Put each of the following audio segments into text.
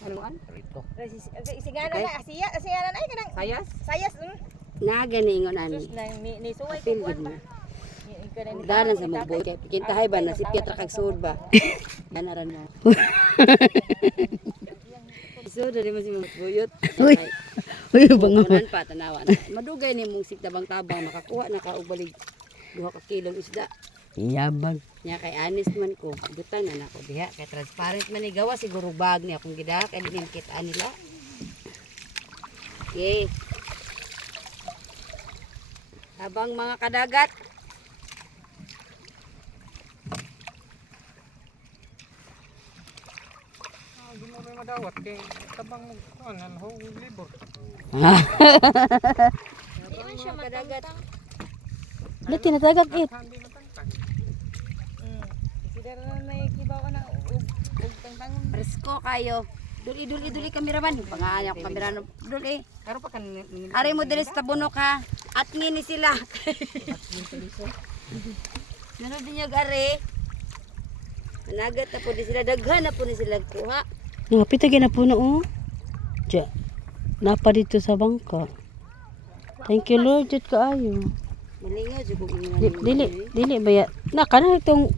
Ano an? Rito. Sigana na, siya na ay kanang Sayas? sayas. Na gani ingon ani. Sus na ni suway Feel ko good mo. kuan. Dalan sa mong boy kay kintahay ba na si Pietra kag sud ba. Ganaran mo. So dali mo si mong buyot. Uy. Uy bango. Kunan pa tanawa na. Madugay ni mong sigtabang-tabang makakuha na ka og balig 2 ka kilong isda. Yabag. Nya kay honest man ko. Butang na nako diha kay transparent man ni gawa siguro bag ni akong gida kay di kita nila. Okay. Habang mga kadagat. Hindi mo may madawat kay tabang mo kuan ho libor. Diyan siya Kadagat. Dati natagak it. Hindi matangtang. Sidara na may kibaw ka na ug tangtang. Presko kayo. Duli kameraman. Pangalan ko kamera no. Duli. Karo pa kan Ari mo diri sa tabunok ha. At ngini sila. Meron din yung ari. Managat na po din sila. Daghan na po din sila kuha. Napita na puno oh. Diya. Napa dito sa bangka. Thank you Lord jud kaayo. Malingaw dyan kung ingon. Dili ba ya? Naka na itong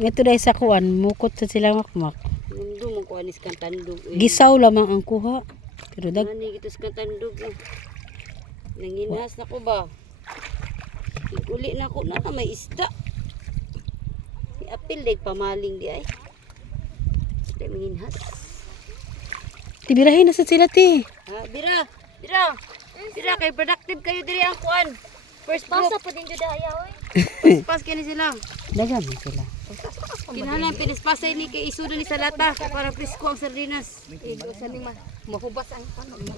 ngito dahil sa kuan mukot sa sila makmak. Mundo mong kuhanis kang tandog. Gisaw lamang ang kuha. Pero Nani gitos kang tandog. Nanginhas na ko ba? Uli na ko na may isda. Apil day pamaling di ay. Day manginhas. tibirahin na sa sila ti. Ha, bira. Kay productive kayo diri ang kuan. First group. Basa pa din jud aya oy. First pass kini sila. Dagan na sila. Kinahanglan pinispasay ni kay isudo ni sa lata para presko ang sardinas. Igo sa lima. Mahubas ang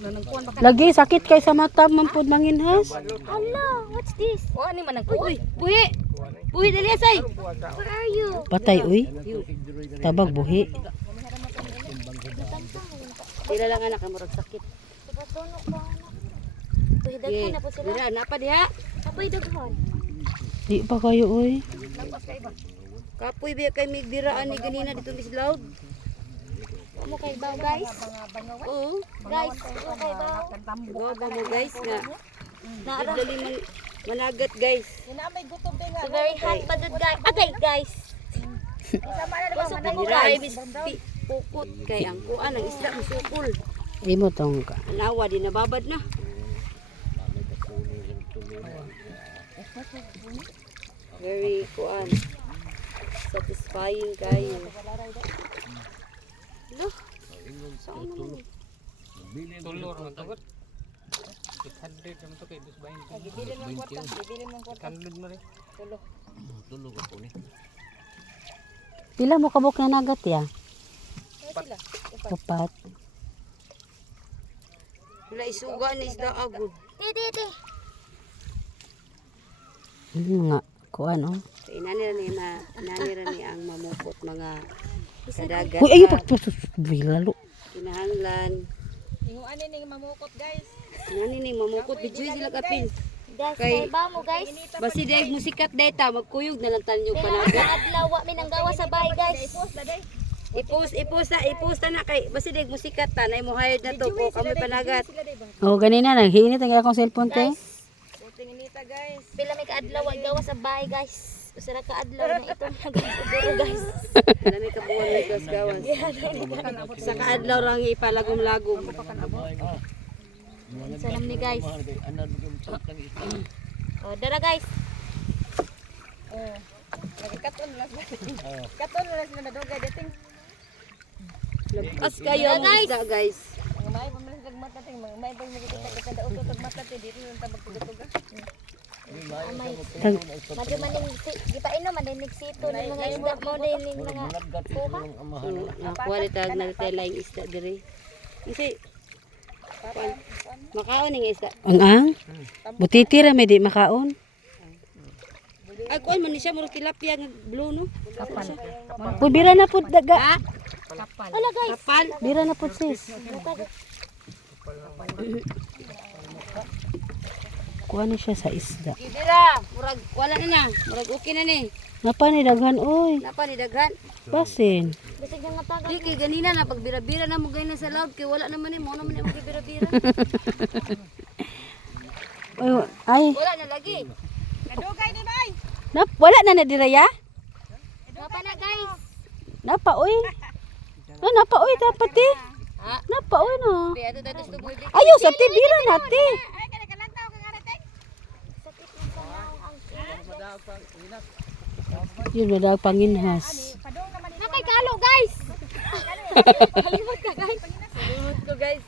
nang kuan baka. Lagi sakit kay sa mata mampud manginhas. Hello, what's this? Oh, ani man ang Uy, buhi. Buhi dali asay. Where are you? Patay uy. Tabag buhi. Dila lang anak murag sakit. Pagatuno ko anak. Uy, Okay. daghan na po sila. Dira napa diha. Apoy daghan. Di pa kayo uy. Kapoy biya kay mig biraan ni ganina dito Miss Loud. Amo kay baw guys. Oo. Guys, amo kay baw. Go ba mo guys nga. Naara. Dali managat guys. Ina may gutom din nga. Very hot pa dud guys. Agay guys. Isama na naman man Dira ay bis pukot kay ang kuan ang isda musukol. Imo tong ka. Anawa di nababad na. Very kuan. Satisfying kayo. Lo. Saan naman? tulor na tagot. 800 naman to kay 220. Bibili mo kwarta, bibili mo kwarta. Kanlod mo rin. Tulo. Pila mo kabok na nagat ya? Sila. Upat. Wala isuga na isda agud. Ti. Nga kuan oh. Kay nanira ni ang mamupot mga kadagat. Uy ayo pagpusus lalo. Kinahanglan. Ingo ani ning mamukot guys. Nani ni mamukot bijoy sila kapin. Guys, Kay- kay ba mo guys? Basi day musikat data magkuyog na lang tanyo panagat. Adlaw wa mi nang gawa sa bahay guys. Ipost na kay basi day musikat ta nay mo hired na to ko kami panagat. Oh ganina naghiinit ang akong cellphone te. Puting inita guys. Pila may kaadlaw wa gawa sa bahay guys. Usa ra ka adlaw na ito na guys. Siguro guys. Nami kabuan may gawas. Sa kaadlaw lang ipalagom-lagom. Sanam ni guys. Oh, dara guys. Oh. Nagkaton lang. Katon lang na dugay dating. Labas kayo ang isda guys. Mga may pamalas gagmat natin, mga may pag magkita kita da uto gagmat natin dito nang tabag tuga. Amay. Madyo maning di pa ino maninig sito ng mga isda mo din ning mga kuha. Nakuha ni tag nagtela yung isda diri. Kasi makaon ning isda. Ang butitira may di makaon. Ay kuan man ni siya murag tilapia nga blue no. Uy bira na pud daga. Ha? Wala guys. Kapal. Bira na pud sis. Kuha ni siya sa isda. Dira, murag wala na na. Murag okay na ni. Napa ni daghan oy. Napa ni daghan? Basin. Bisag nga taga. Di kay ganina na pagbira-bira na mo gay na sa loob kay wala naman ni mo naman ni magbira-bira. Ay, Wala na lagi. wala na diraya? Napa na guys. Napa oy. Napa oy dapat eh. Ha? Napa oy no. Kaya ato dados tumoy di. Ayo sa tibira nati. Yun na daw panginhas. Nakay kalo guys. Halimot ka guys. Halimot ko guys.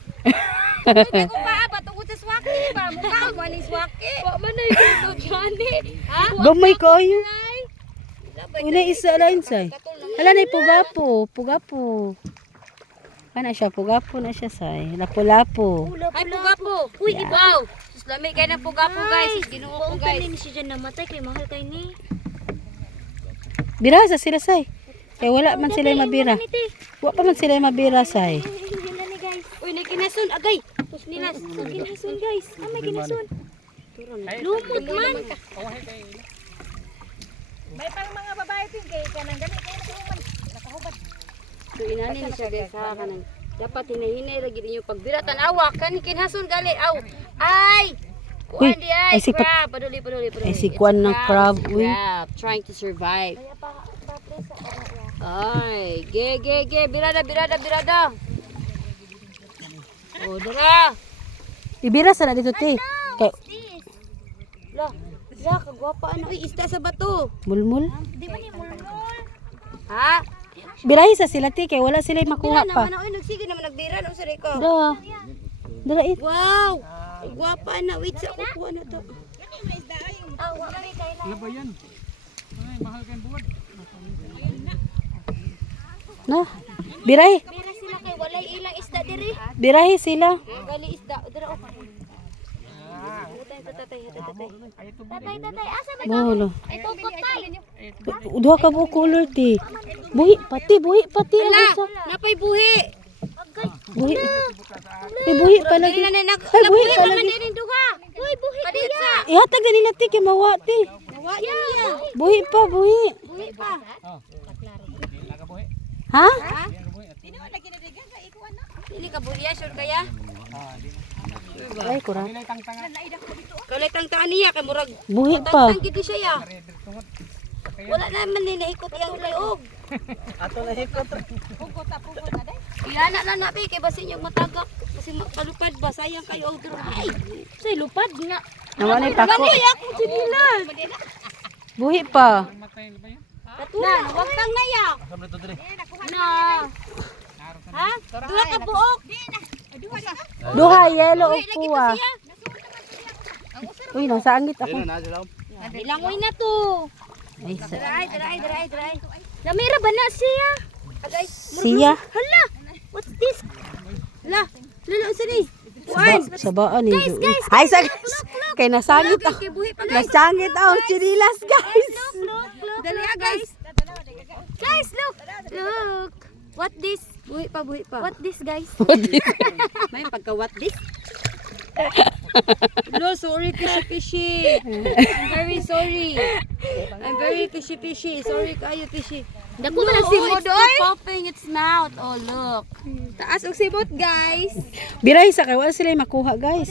Hindi ko ba tungkol sa swaki ba? Mukha mo ni swaki. Wa man na ito Johnny. Ha? Gamay kayo. Una isa lang say. Hala na pugapo. Kana siya pugapo na siya say. Lapo-lapo. Ay pugapo. Uy, wow. Sus lami kay na pugapo guys. Ginoo ko guys. Ni si Jan namatay kay mahal kay ni. Bira sa sila say. Kaya wala man sila mabira. Wa pa man sila mabira say. Hila ni guys. Uy, na kinasun agay. Tus nilas. Ginason guys. May ginason. Lumot man. Kawahay kay ila. May pang mga babae din kay kanang gani kay nakuman nakahubad. So inani ni siya guys ha kanang dapat hinahinay lagi ninyo pagbira tanawa kani kinhason gali aw. Ay. Uy, Kuan di ay ay si crab. Paduli. Ay si kuan ng crab uy. Crab trying to survive. Kaya pa presa Ay, ge, birada. Oh, dara. Ibira sa na dito te. Kay La, kagwapa ano. Uy, isda sa bato. mulmul. Di ba ni mulmul? Ha? Birahi sa sila te kay wala sila makuha Bira pa. naman, uy, nagsige naman nagbira no sa ko. Da. Dara it. Wow. Gwapa na. Wait, sa kukuha na to. Ah, wa kami kay na. Ano ba yan? Ay, mahal kayong buwad. Na. Birahi. Bira sila kay walay ilang isda diri. Birahi sila. Gali isda. Dara o. Tatay. Tatay, asa ba? Bolo. Ay tukot tay. Duha ka bu color ti. Buhi pati. Wala. Ang usa. Napay buhi. Buhi. May buhi pa lagi. Ay, buhi pa naman lagi. din duha. Uy, buhi Kadit sa. Ihatag na nila ti kay mawa ti. Nawa niya. Buhi pa. Buhi pa. Nagabuhi. Ha? Ha? Dili ka buhiya, sure kaya? Ay kurang. Pilay tangtangan. Kalay tangtaan niya kay murag Buhi pa. tangtang gid siya ya. Wala naman ni nahikot yang layog. Ato na hikot. Iana na nabi kay basin yung matagak kasi kalupad ba sayang kayo og ay. Say lupad nga. Nawa na pako. Ay ako sinilan. Buhi pa. Matay ba yan? Na, wag kang naya. Sabi to dire. Na. Ha? Dua ka buok. Duha yellow o Lagi kuha. to siya. Uy, nasa angit ako. Ilangoy na to. Ay, sa Dry. Namira ba na siya? Agay. siya. Hala. What's this? La. Lalo sa ni. Sabaan ni. Ay, sa kay nasangit ako. Kay buhi pa guys. Nasangit ako. Chinilas, guys. Dali guys. Guys, look. Look. What this? Buhi pa. What this guys? May pagka what this? No, sorry, Pishi. I'm very sorry. Pishi. Sorry kayo, Pishi. Dako man ang simod it's oy. popping its mouth. Oh, look. Taas og simot guys. Biray sa kay wala sila makuha, guys.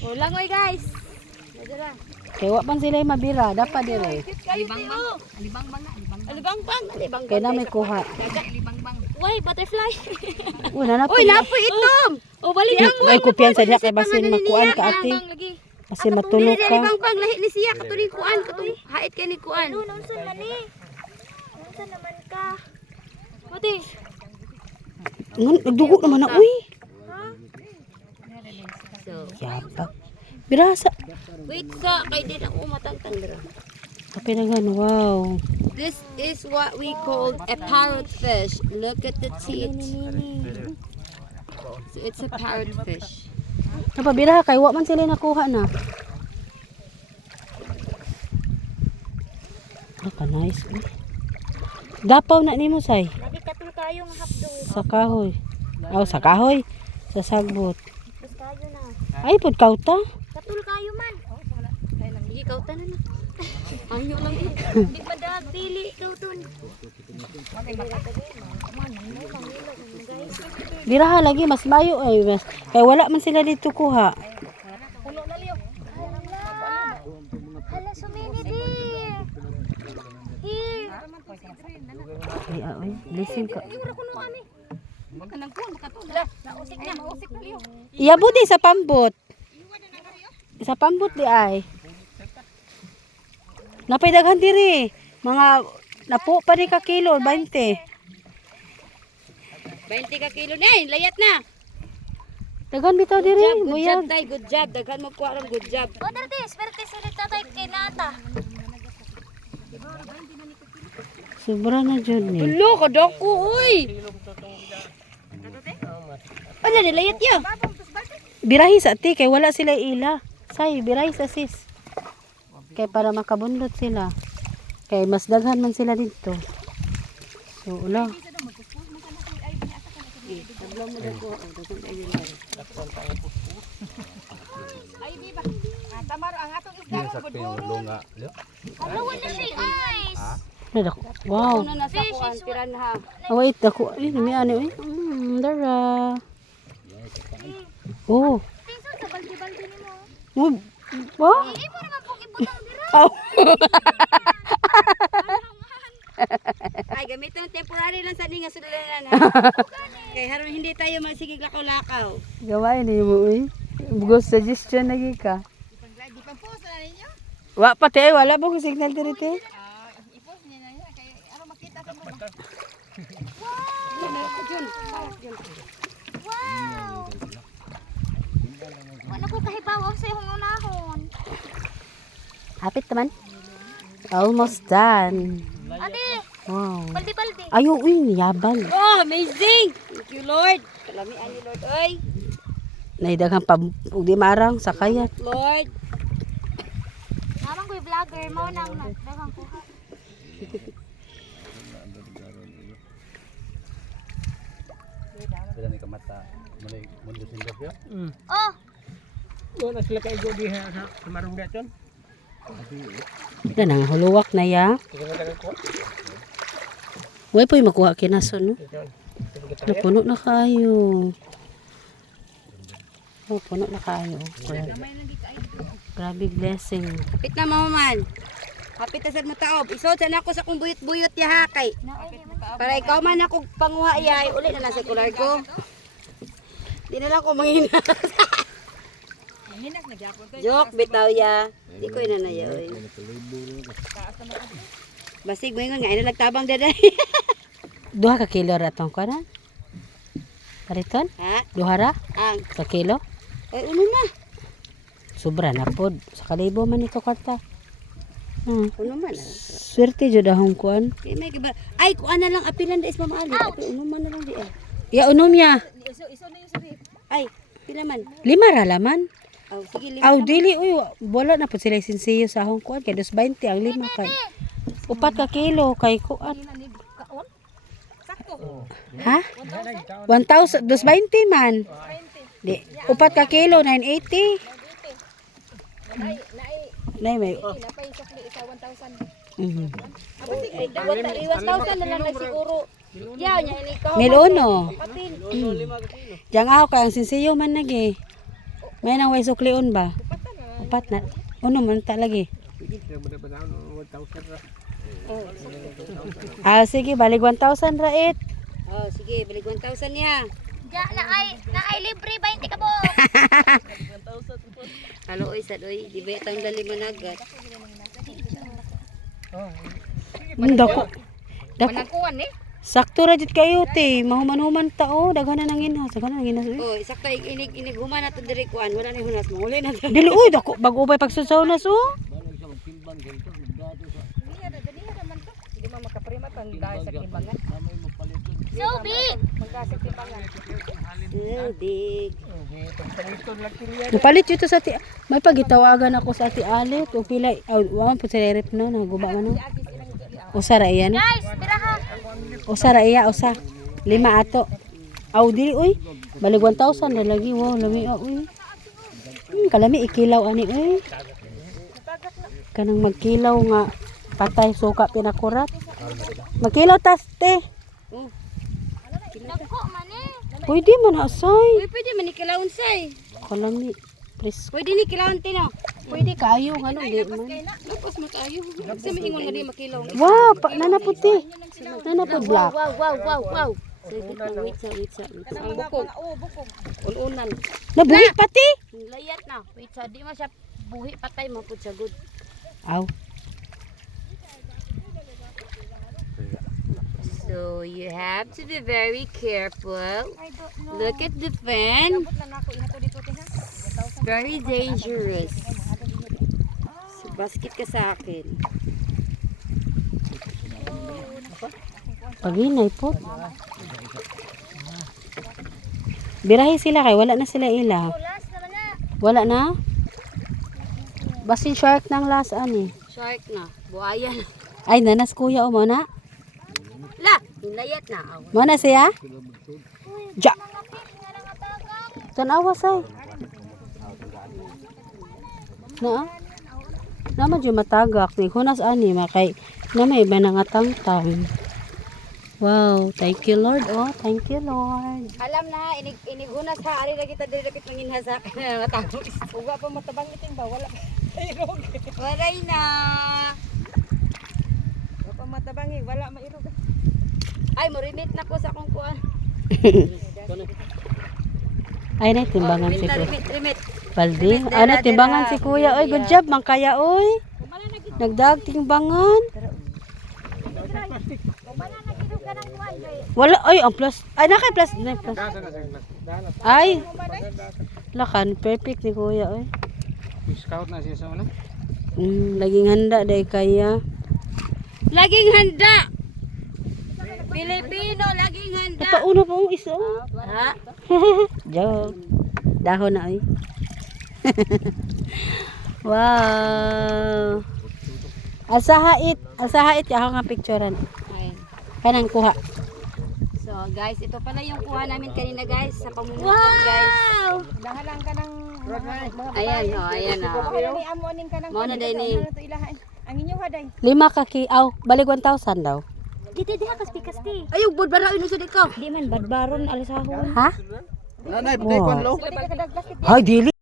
O langoy guys. Kay wa man sila mabira, dapat dire. Alibang. Kay na may kuha. Why butterfly? Una na po. Uy, napo itom. O bali Ay kupian sa diha kay basin makuan ka ate. lagi. Basin matulog ka. Alibang lahi ni siya katuring kuan, katuring hait kay ni kuan. Unsa man ni? Unsa naman ka? Buti. Nagdugo naman na uy. So, Yabak. Birasa. wait sa kay din ako matangtang dira. Kapinangan, wow. This is what we call a parrotfish. Look at the teeth. So it's a parrotfish. Napabira kay wa man sila nakuha na. Nice. Gapaw na nimo say. Lagi katul kayo nga hapdong. Sa kahoy. Sa kahoy. Sa sagbot. Bus kayo na. Ay pud kauta. Katul kayo man. Sige, kautan na. Angyo lang yun. Di madag dili ikaw dun. Biraha lagi mas mayo ay mas. Kaya wala man sila dito kuha. Hala, sumini di. Here. Ay, ay, blessing ka. Nausik na, mausik na liyo. Iyabo di sa pambot. Sa pambot di ay. Napay daghan diri. Mga napo pa ni ka kilo, 20. 20 ka kilo na, layat na. Daghan bitaw diri, Good job, buyag. tay, good job. Daghan mo kuha ron, good job. O, dati, swerte sila tatay kinata. Sobra na jud ni. Tulo ka dako, uy. Ano, nilayat ya. Birahi sa ti kay wala sila ila. Say, birahi sa sis. Kay para makabundot sila. Kay mas daghan man sila dito. So, ulo. Tamaro ang atong isda ron budburo. Alawan na siya, ice. Wow. Ano na sa kuan, piranha. Oh, wait, ako. Ay, may ano eh. Dara. Oh. Piso, sa baldi-baldi ni mo. Oh. Wow. Hindi mo naman pong ibutang dira. Oh. Ay, gamitin temporary lang sa ninga sululan ha. Kay haron hindi tayo magsigig lakaw-lakaw. Gawain ni mo eh. Bugos suggestion lagi ka. Di pa post na ninyo. Wa pati wala ba ko signal diri te? I-post niya na yan kay ano makita sa mo. Wow. Wala ko kahibaw sa iyong unahon. Hapit naman. Almost done. Ate, Wow. baldi-baldi. Ayo uy, yabang. Oh, amazing! Thank you, Lord. Kalamian ni Lord, oy. Naidaghang pa ug di marang sa kayat. Lord. Naman ko'y vlogger mo nang dagang kuha. Pila ni kamata mulai mundo sindok yo. Oh, Doon na sila kaigo diha sa marong daton. Yan ang huluwak na ya. Tingnan mo dagan ko. Way po'y makuha kinason no. Napuno na kayo. Oh, puno na kayo. Grabe blessing. Kapit na maman. Kapit na sad mo taob. Isod sa nako sa kung buyot-buyot ya hakay. Para ikaw man ako panguha yay, uli na nasa kular ko. Di na lang ko manghina. Joke bitaw ya. Di ko inanayoy. Basig mo nga ina nagtabang daday. Duha ka kilo ra tong kanan. Pariton? Ha? Duha ra Ang ka kilo? ay uno na. Sobra na pod. Sa kalibo man ito kwarta. Uno man. Swerte jud ahong kuan. Kay may kiba. Ay kuan na lang apilan da is mamaali. Api uno man na lang di. Ya unom ya. Ay pila man. 5 ra laman. Aw sige lima. Aw dili uy wala na pud sila sinsiyo sa ahong kuan kay 220 ang 5 kay. 4 ka kilo kay kuan. Ha? 1,000 220 man. Di 4 ka kilo 980. Nay may. Napay sukli isa 1,000. Mhm. Ay, dapat 1,000 na lang na siguro. Yaw nya ini ko. 1,000. Papin. Diyan ako kay ang sinsiyo man lagi. May nang way suklion ba? 4 na. Uno man ta lagi. Ah sige balik 1,000 ra it. Oh sige, balik 1,000 niya. ja, na ay libre 20 ka po. Halo oy sad oy, di ba tang dali managat. Dako. Dako. Manakuan eh. Sakto ra jud kayo te. Mahuman-human ta oh, daghan na nang inhas, daghan na nang inhas. Oh, sakto inig human na to diri kuan, wala ni hunas mo. Uli na to. Dili uy dako bag ubay pagsasawnas oh. Hindi mo makaprima pang dahil sa kimbangan. So big. Magkasig kimbangan. Big. Napalit ito sa ati. May pagitawagan ako sa ati Alit o pila wa po sila rep no naguba man no. Usa ra iya no. Guys, biraha. Usa ra iya usa. 5 ato. Aw dili uy. Balik 1,000 na lagi wow lami uy. Kalami ikilaw ani uy. Kanang magkilaw nga patay suka pinakurat. Magkilaw tas te. Nagko man eh. Pwede man asay. Uy, pwede man ni kilawon say. Kalami. Pres. Pwede ni kilawon tino. Pwede kayo ano di man. Tapos makayo. Sa maingon nga di makilaw. Wow, nanaputi. Nanapud black. Wow. Sige pa, wait sa. Ang bukog. Ununan. Nabuhi pati. Layat na. Wait sa, di man siya buhi patay mapud sa good. Aw. So you have to be very careful. Look at the fan. Very dangerous. So, basket ka sa akin. Paginay po. Birahi sila kay wala na sila ila. Wala na? Basin shark nang last ani. Shark na. Buhaya na. Ay nanas kuya o mo na. La! Layat na. Mo na siya? Ja. Tanawa say. Na? Naman yung matagak ni kunas ani makay na may iba nga tangtang. Wow, thank you Lord. Oh, thank you Lord. Alam na, inigunas ha. Ari na kita dili kita manginhasa. Matago. Uga pa matabang iting ba? Wala pa. Mairog. Waray na. Uga pa matabang eh. Wala mairog. Ay, mo-remit na ko sa akong kuwan. Ay na timbangan si Remit na, Kuya. remit. Baldi, ano timbangan si Kuya. Oy, good job man kaya oy. Nagdag timbangan. Wala ay ang plus. Ay na kay plus, na plus. Ay. Lakan perfect ni Kuya oy. Scout na siya sa ano? Laging handa day kaya. Laging handa. Pilipino, laging handa. Napauna pa ang isa. Ha? Joke. Dahon na oy. Wow. Asahait ako nga picturean. Ayun. Kanang kuha. So guys, ito pala yung kuha namin kanina guys sa pamumutot guys. Dahalang ka ng Ayan o, ayan o. ni amonin ka ng Mao na day ni. Ang inyo haday. 5 ka kiaw. Balik 1,000 daw. Dito diha kasti. Ayaw, budbara ino sa ko. Di man badbaron alasahon. Ha? Nanay, pagkay kon lo. Pwede ka kadaglas Ay, dili.